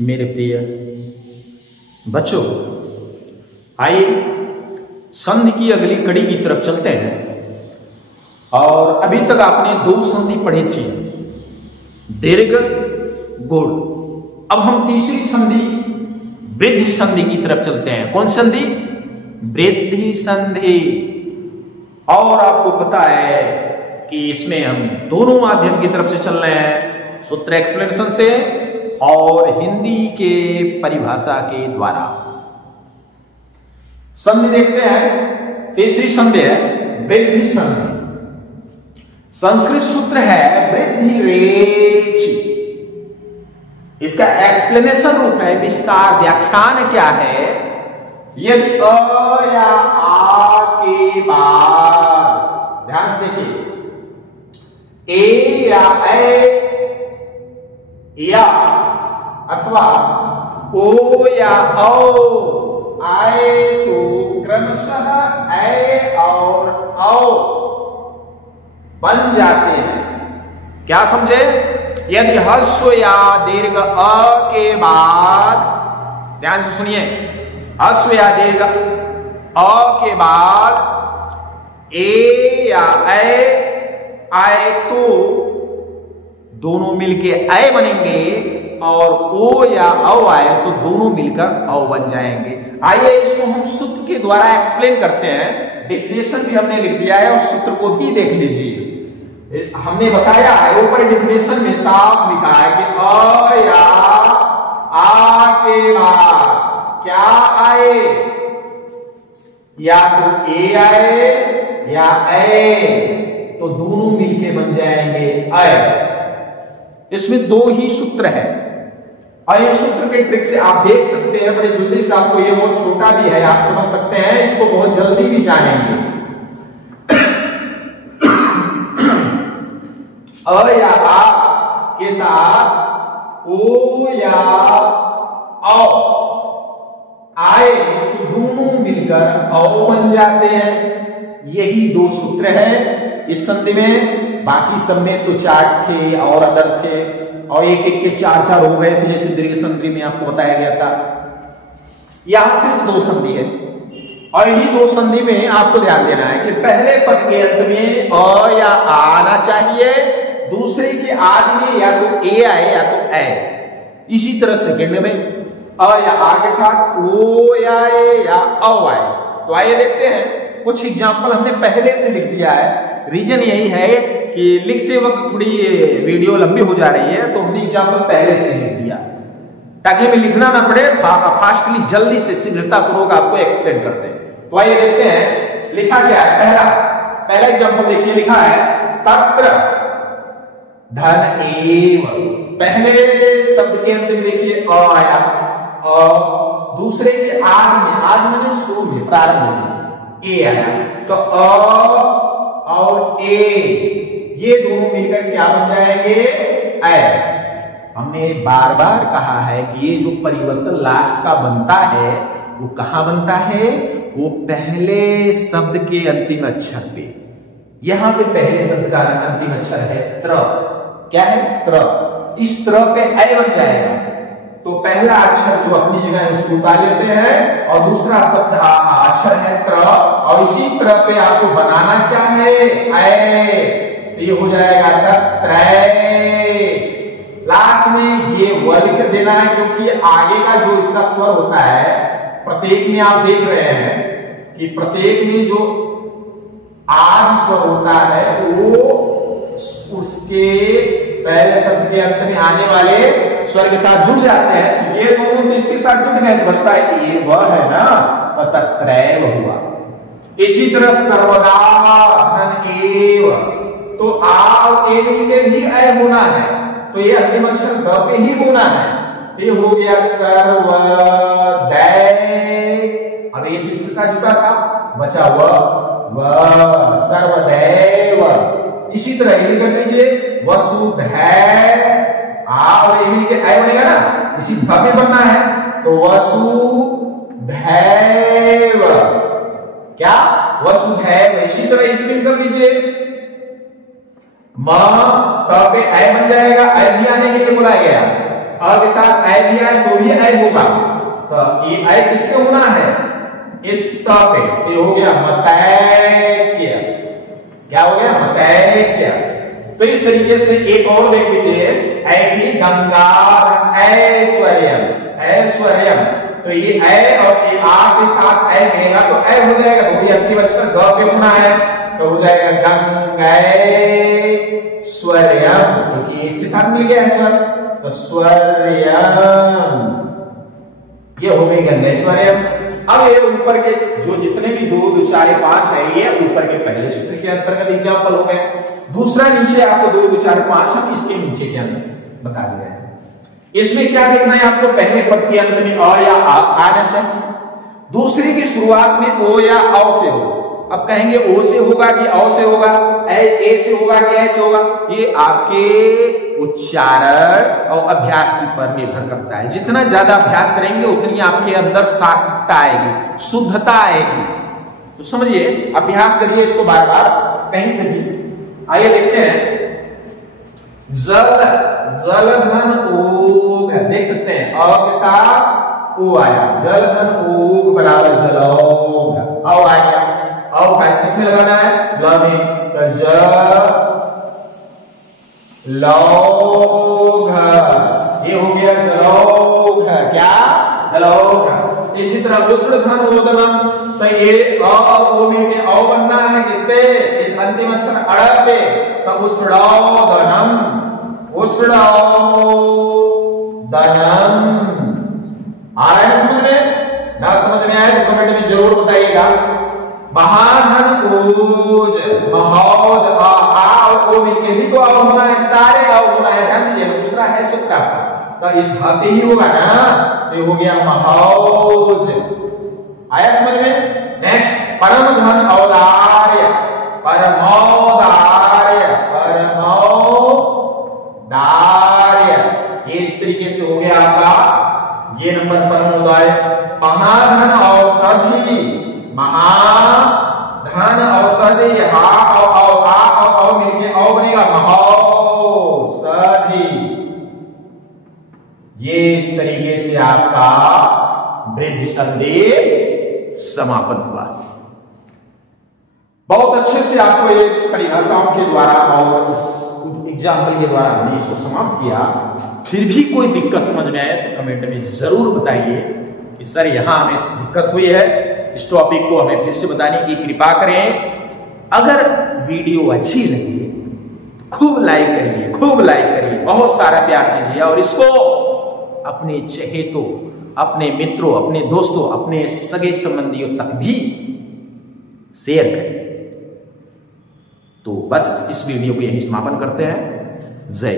मेरे प्रिय बच्चों, आइए संधि की अगली कड़ी की तरफ चलते हैं। और अभी तक आपने दो संधि पढ़ी थी, दीर्घ गुण। अब हम तीसरी संधि वृद्धि संधि की तरफ चलते हैं। कौन संधि? वृद्धि संधि। और आपको पता है कि इसमें हम दोनों माध्यम की तरफ से चल रहे हैं, सूत्र एक्सप्लेनेशन से और हिंदी के परिभाषा के द्वारा। संधि देखते हैं। तीसरी संधि है वृद्धि संधि। संस्कृत सूत्र है वृद्धि रेच। इसका एक्सप्लेनेशन रूप है, विस्तार व्याख्यान क्या है? यदि अ या आ के बाद, ध्यान से देखिए, ए या ए या अथवा ओ या औ आए तो क्रमशः ए और औ बन जाते हैं। क्या समझे? यदि ह्रस्व या दीर्घ अ के बाद, ध्यान से सुनिए, ह्रस्व या दीर्घ अ के बाद ए या ए आए तो दोनों मिलके ऐ बनेंगे, और ओ या औ आए तो दोनों मिलकर औ बन जाएंगे। आइए इसको हम सूत्र के द्वारा एक्सप्लेन करते हैं। डेफिनेशन भी हमने लिख दिया है और सूत्र को भी देख लीजिए। हमने बताया है, ऊपर डेफिनेशन में साफ लिखा है कि अ या आ के बाद क्या आए, या तो ए आए या ए, तो दोनों मिलके बन जाएंगे ऐ। इसमें दो ही सूत्र है और ये सूत्र के ट्रिक से आप देख सकते हैं बड़े जल्दी से। आपको ये बहुत छोटा भी है, आप समझ सकते हैं, इसको बहुत जल्दी भी जानेंगे। अ या आ के साथ ओ या औ आए तो दोनों मिलकर औ बन जाते हैं। यही दो सूत्र हैं इस संधि में। बाकी सब में तो चार्ट थे और अदर थे, और एक एक के चार चार हो गए थे, जैसे दीर्घ संधि में आपको बताया गया था। यहां सिर्फ दो संधि है, और इन्हीं दो संधि में आपको ध्यान देना है कि पहले पद के अंत में अ या आ आना चाहिए, दूसरे के आदि में या तो ए आए या तो ए। इसी तरह सेकेंड में अ या आ के साथ ओ या ए या औ आए। तो आइए देखते हैं, कुछ एग्जाम्पल हमने पहले से लिख दिया है। रीजन यही है कि लिखते वक्त थोड़ी वीडियो लंबी हो जा रही है, तो हमने एग्जाम्पल पहले से लिख दिया ताकि हमें लिखना ना पड़े, फास्टली जल्दी से शीघ्रता पूर्वक आपको एक्सप्लेन करते हैं। तो आइए देखते हैं लिखा क्या है। पहला एग्जाम्पल देखिए, लिखा है तत्र धन एव। पहले शब्द के अंत में देखिए अ आया, और दूसरे के आदि में सो में प्रारंभ में ए आया, तो अ और ए ये दोनों मिलकर क्या बन जाएंगे? ऐ। हमने बार बार कहा है कि ये जो परिवर्तन लास्ट का बनता है वो कहां बनता है? वो पहले शब्द के अंतिम अक्षर पे। यहां पे पहले शब्द का अंतिम अक्षर है त्र। क्या है? त्र। इस त्र पे ऐ बन जाएगा, तो पहला अक्षर जो अपनी जगह है उसको उतार लेते हैं, और दूसरा शब्द अक्षर है त्र, और इसी तरह पे आपको बनाना क्या है? ऐ। तो ये हो जाएगा तत्रैय। लास्ट में ये व लिख देना है, क्योंकि आगे का जो इसका स्वर होता है, प्रत्येक में आप देख रहे हैं कि प्रत्येक में जो आदि स्वर होता है वो उसके पहले शब्द के अंत में आने वाले स्वर के साथ जुड़ जाते हैं। ये दोनों तो इसके साथ जुड़ गए, बचता है कि ये वह है ना, तो तत्रैव हुआ। इसी तरह सर्वदा धन एव, तो आ और ए मिलके भी ऐ होना है, तो ये अंतिम अक्षर द पे ही होना है। तो ये हो गया सर्वदै। अब ये किसके साथ जुड़ा था? बचा व सर्वदैव। इसी तरह ये कर लीजिए वसुधैव। आ और ए मिलके ऐ बनेगा ना, इसी ध पे बनना है, तो वसुधैव। क्या? वसुधैव। इसी तरह इसमें कर लीजिए म, तब ऐ बन जाएगा, ऐ भी आने के लिए बुलाया गया, अ के साथ ऐ ऐ भी आए तो भी ऐ होगा, तो ये ऐ किसके होना है, इस त पे, ये हो गया मतैक्य। क्या हो गया, मतैक्य। तो इस तरीके से एक और देख लीजिए, ऐ की गंगा ऐश्वर्यम, ऐश्वर्यम, तो ये ऐ और ये आ के साथ ऐ मिलेगा तो ऐ हो जाएगा, तो भी अंतिम अक्षर ग पे होना है, तो हो जाएगा गंगैश्वर्यम, क्योंकि इसके साथ मिल गया है स्वर, तो स्वर्यम, ये हो गई गंगैश्वर्यम। अब ये ऊपर के जो जितने भी 2, 2, 4, 5 है, ये ऊपर के पहले सूत्र के अंतर्गत एग्जाम्पल हो गए। दूसरा नीचे आपको 2, 2, 4, 5 हम इसके नीचे के अंदर बता दिए हैं। इसमें क्या देखना है आपको, पहले पद के अंत में अ या आ आना चाहिए, दूसरे की शुरुआत में ओ या औ से हो। अब कहेंगे ओ से होगा कि औ से होगा, ए से होगा कि ऐ से होगा, ये आपके उच्चारण और अभ्यास के पर निर्भर करता है। जितना ज्यादा अभ्यास करेंगे उतनी आपके अंदर सार्थकता आएगी, शुद्धता आएगी। तो समझिए, अभ्यास करिए इसको बार बार कहीं से भी। आइए देखते हैं, जल, जलधन ओग, देख सकते हैं अ के साथ ओ आया, जलधन ओग बराबर जलौघ, औ आया, औ का किसमें लगाना है, ल में, तो ज लौघ, ये हो गया जलौघ, क्या, जलौघ। इसी तरह उष्णधन ओदनम, तो ये अ और ओ मिलके औ बनना है किसपे, इस अंतिम अक्षर अड़ पे, तो उष्णोदनम, उष्णोदनम। आ रहा है ना समझ में, ना समझ में आए तो कमेंट में जरूर बताइएगा। महाधन ओज, महौज, आ और ओ मिलके भी तो औ होना है, सारे औ होना है, ध्यान दीजिए, दूसरा है सूत्र आपका, तो इस भाते ही होगा ना, तो ये हो गया महौज। आया समझ में। नेक्स्ट, परम धन औदार्य, परमौदार्य, परमौदार्य, ये इस तरीके से हो गया आपका ये नंबर परमौदार्य। महाधन औषधि, महाधन औषधि, हा और आ और मिलके औ बनेगा महौषधि। ये इस तरीके से आपका वृद्धि संधि समापन हुआ। बहुत अच्छे से आपको ये परिभाषाओं के द्वारा और उस एग्जाम्पल के द्वारा हमने इसको समाप्त किया। फिर भी कोई दिक्कत समझ में आए तो कमेंट में जरूर बताइए कि सर यहाँ हमें दिक्कत हुई है, इस टॉपिक को हमें फिर से बताने की कृपा करें। अगर वीडियो अच्छी लगी तो खूब लाइक करिए, खूब लाइक करिए, बहुत सारा प्यार कीजिए और इसको अपने चहेतों, अपने मित्रों, अपने दोस्तों, अपने सगे संबंधियों तक भी शेयर करें। तो बस इस वीडियो को यही समापन करते हैं। जय